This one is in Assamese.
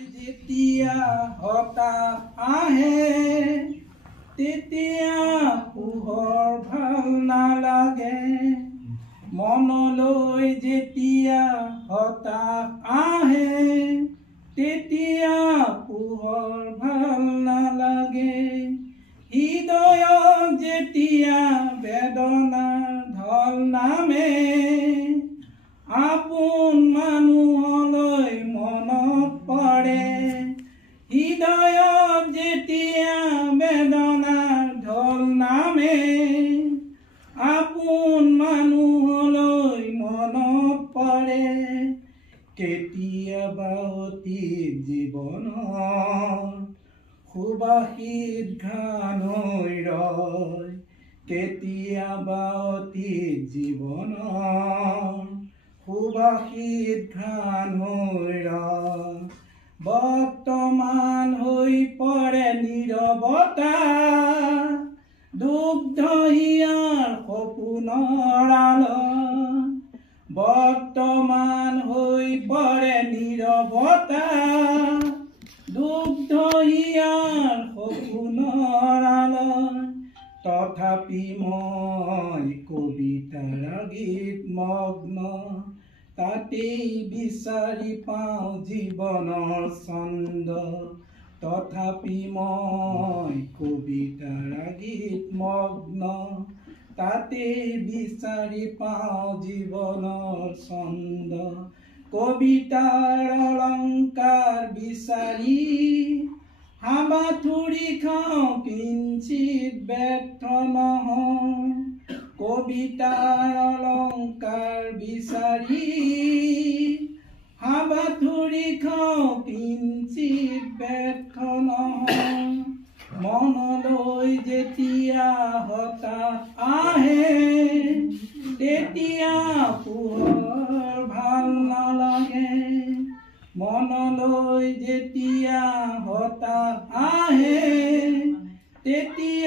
যেতিয়া হতাশ আহে তেতিয়া পোহৰ ভাল নালাগে মনলৈ যেতিয়া হতাশ আহে তেতিয়া পোহৰ ভাল নালাগে হৃদয়ত যেতিয়া বেদনাৰ ঢল নামে আপোন মানুহলৈ মনত পৰে হৃদয়ত যেতিয়া বেদনাৰ ঢল নামে আপোন মানুহলৈ মনত পৰে কেতিয়াবা অতীত জীৱনৰ সুবাসিত ঘ্ৰাণ হৈ ৰয় কেতিয়াবা অতীত জীৱনৰ সুবাসিত ঘ্ৰাণ হৈ ৰয় বৰ্তমান হৈ পৰে নীৰৱতা দুগ্ধ হিয়াৰ সপোনৰ আলত বৰ্তমান হৈ পৰে নীৰৱতা দুগ্ধ হিয়াৰ সপোনৰ আলত তথাপি মই কবিতাৰ গীত মগ্ন তাতেই বিচাৰি পাওঁ জীৱনৰ ছন্দ তথাপি মই কবিতাৰ গীত মগ্ন তাতেই বিচাৰি পাওঁ জীৱনৰ ছন্দ কবিতাৰ অলংকাৰ বিচাৰি হাবাথুৰি খাওঁ কিঞ্চিত ব্যৰ্থ নহওঁ কবিতাৰ অলংকাৰ বিচাৰি হাবাথুৰি খাওঁ কিঞ্চিত ব্যৰ্থ নহওঁ মনলৈ যেতিয়া হতাশ আহে তেতিয়া পোহৰ ভাল নালাগে মনলৈ যেতিয়া হতাশ আহে তেতিয়া